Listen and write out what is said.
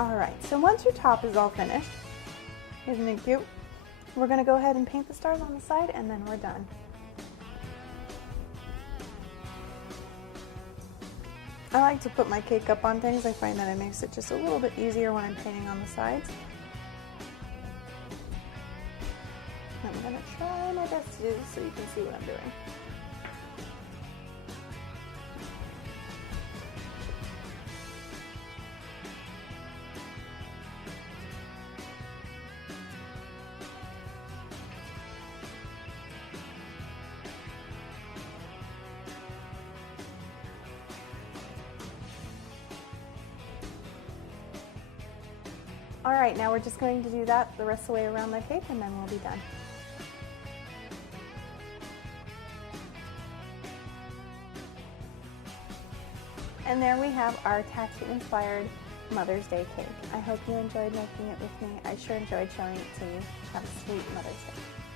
Alright, so once your top is all finished, isn't it cute? We're going to go ahead and paint the stars on the side and then we're done. I like to put my cake up on things. I find that it makes it just a little bit easier when I'm painting on the sides. I'm going to try my best to do this so you can see what I'm doing. Alright, now we're just going to do that the rest of the way around the cake and then we'll be done. And there we have our tattoo-inspired Mother's Day cake. I hope you enjoyed making it with me. I sure enjoyed showing it to you. Have a sweet Mother's Day.